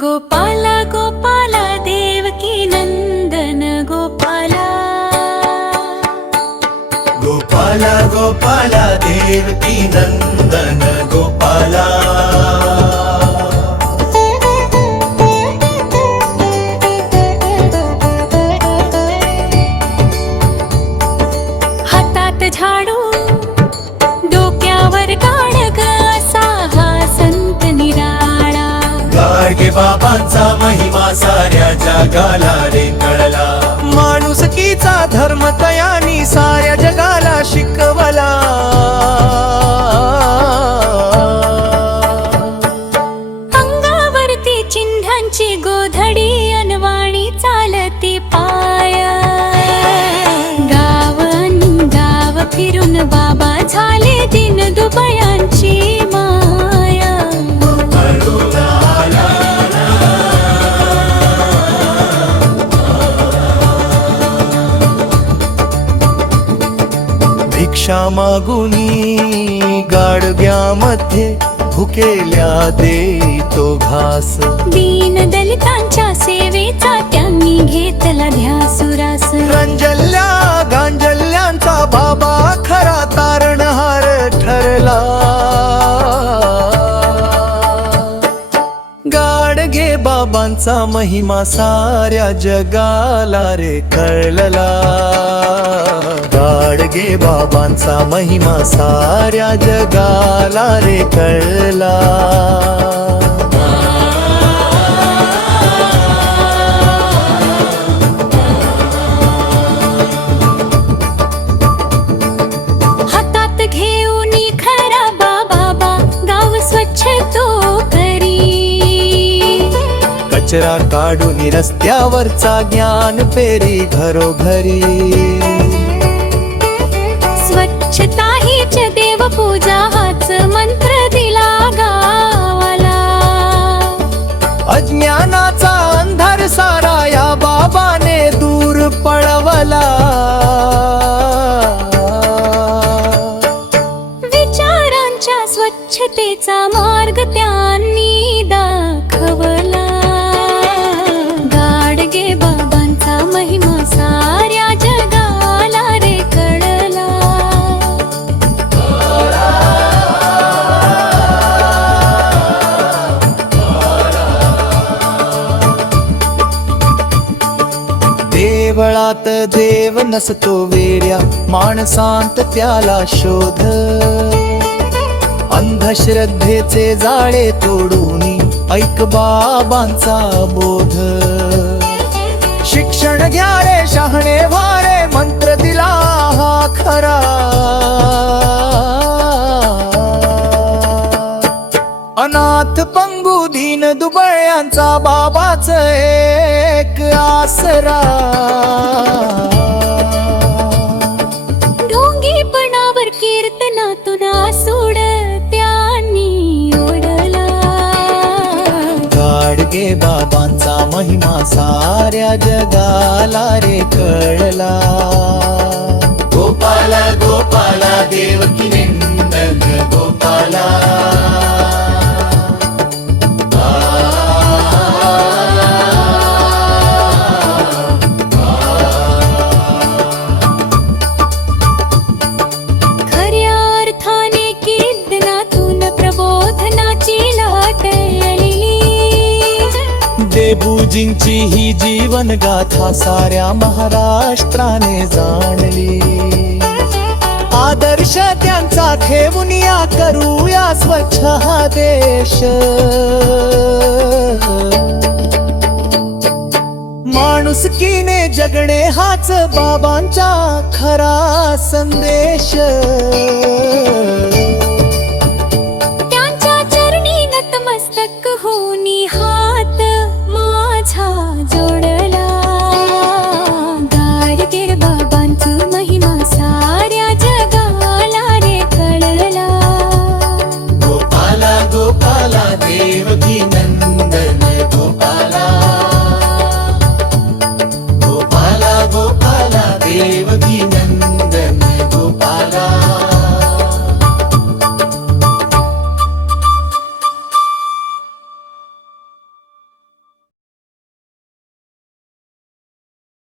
गोपाला गोपाला देवकी नंदन गोपाला, गोपाला गोपाला देवकी नंदन गोपाला। हातात झाडू डोक्यावर गाडग असा हा संत निराळा, गाडगे बाबांचा महिमा साऱ्या जगाला रे कळला। माणुसकीचा धर्म तयानी साऱ्या जगाला शिकवला। अंगावरती चिन्हांची गोधडी अनवाणी चालती पाया, गाव फिरून बाबा झाले दिन दुबयांची माया। भिक्षा मागुनी गाडग्यामध्ये भुकेल्या देतो घास, दीन दलितांच्या सेवेचा त्यांनी घेतला ध्यासुरास। रंजल्या गांजल्यांचा बाबा खरा तारणहार ठरला। गाडगे बाबांचा महिमा साऱ्या जगाला रे कळला। गाडगे बाबांचा महिमा साऱ्या जगाला रे कळला। हातात घेऊन खरा बाबा गाव स्वच्छ तो करी, कचरा काढून रस्त्यावरचा ज्ञान पेरी घरोघरी। स्वच्छता हीच देवपूजा हाच मंत्र दिला गावाला। अज्ञानाचा अंधार सारा या बाबाने दूर पळवला। विचारांच्या स्वच्छतेचा मार्ग त्यांनी दाखवला। गाडगे बाबांचा महिमा साऱ्या जगाला रे कळला। देवळात देव नसतो वेड्या माणसांत त्याला शोध, अंधश्रद्धेचे जाळे तोडून ऐक बाबांचा बोध। शिक्षण घ्या रे शहाणे वारे मंत्र दिला हा खरा। अनाथ पंगू दीन दुबळ्यांचा बाबाच एक आसरा। ढोंगीपणावर कीर्तनातून आसूड त्यांनी ओढला। गाडगे बाबांचा महिमा साऱ्या जगाला रे कळला। गोपाला गोपाला देवकी नंदन गोपाला। खऱ्या अर्थाने कीर्तनातून प्रबोधनाची लाट आलेली, देबूजींची ही जीवन गाथा साऱ्या महाराष्ट्राने जाणली। आदर्श त्यांचा ठेवून या करूया स्वच्छ हा देश। माणुसकीने जगणे हाच बाबांचा खरा संदेश।